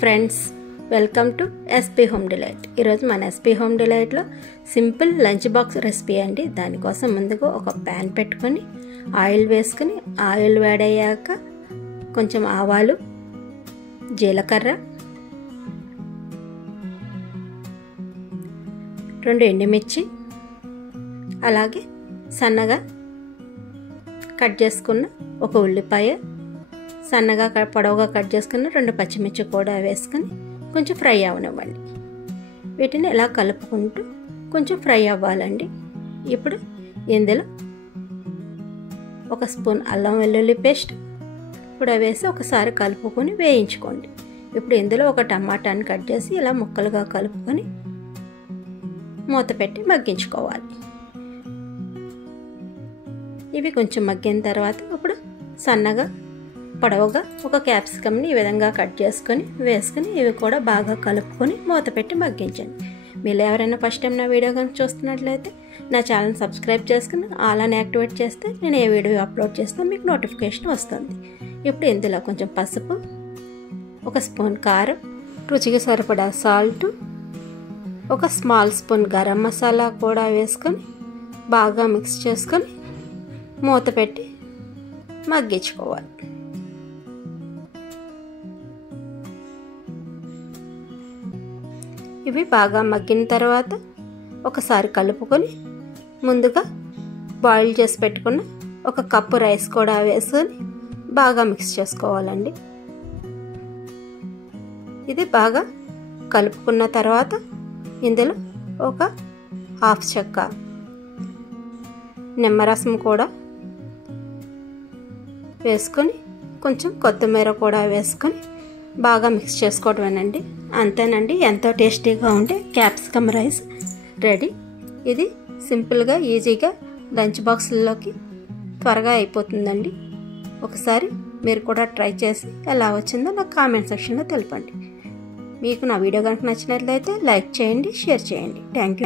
Friends, welcome to SP home delight. ఈరోజు మన SP home డిలైట్లో సింపుల్ లంచ్ బాక్స్ రెసిపీ అండి. దానికోసం ముందుగా ఒక ప్యాన్ పెట్టుకొని ఆయిల్ వేసుకుని, ఆయిల్ వేడయ్యాక కొంచెం ఆవాలు, జీలకర్ర, 2 ఎండుమిర్చి, అలాగే సన్నగా కట్ చేసుకున్న ఒక ఉల్లిపాయ, సన్నగా పొడవుగా కట్ చేసుకున్న 2 పచ్చిమిర్చి కూడా వేసుకొని కొంచెం ఫ్రై అవనివ్వండి. వీటిని ఇలా కలుపుకుంటూ కొంచెం ఫ్రై అవ్వాలండి. ఇప్పుడు ఇందులో 1 స్పూన్ అల్లం వెల్లుల్లి పేస్ట్ కూడా వేసి ఒకసారి కలుపుకొని వేయించుకోండి. ఇప్పుడు ఇందులో ఒక టమాటాని కట్ చేసి ఇలా ముక్కలుగా కలుపుకొని మూత పెట్టి మగ్గించుకోవాలి. ఇవి కొంచెం మగ్గిన తర్వాత ఇప్పుడు సన్నగా పొడవుగా ఒక క్యాప్సికమ్ని ఈ విధంగా కట్ చేసుకొని వేసుకుని ఇవి కూడా బాగా కలుపుకొని మూత పెట్టి మగ్గించండి. మీరు ఎవరైనా ఫస్ట్ టైం నా వీడియో కనుక చూస్తున్నట్లయితే నా ఛానల్ సబ్స్క్రైబ్ చేసుకుని ఆల్ అని యాక్టివేట్ చేస్తే నేను ఏ వీడియో అప్లోడ్ చేస్తే మీకు నోటిఫికేషన్ వస్తుంది. ఇప్పుడు ఇందులో కొంచెం పసుపు, 1 స్పూన్ కారం, రుచికి సరిపడా salt, 1 small spoon garam masala కూడా వేసుకొని బాగా మిక్స్ చేసుకొని మూత పెట్టి మగ్గించుకోవాలి. ఇవి బాగా మగ్గిన తర్వాత ఒకసారి కలుపుకొని ముందుగా బాయిల్ చేసి పెట్టుకున్న 1 కప్పు రైస్ కూడా వేసుకొని బాగా మిక్స్ చేసుకోవాలండి. ఇది బాగా కలుపుకున్న తర్వాత ఇందులో ఒక హాఫ్ చెక్క నిమ్మరసం కూడా వేసుకొని కొంచెం కొత్తిమీర కూడా వేసుకొని బాగా మిక్స్ చేసుకోవడమేనండి. అంతేనండి, ఎంతో టేస్టీగా ఉండే క్యాప్సికమ్ రైస్ రెడీ. ఇది సింపుల్గా ఈజీగా లంచ్ బాక్స్లోకి త్వరగా అయిపోతుందండి. ఒకసారి మీరు కూడా ట్రై చేసి ఎలా వచ్చిందో నాకు కామెంట్ సెక్షన్లో తెలపండి. మీకు నా వీడియో కనుక నచ్చినట్లయితే లైక్ చేయండి, షేర్ చేయండి. Thank you.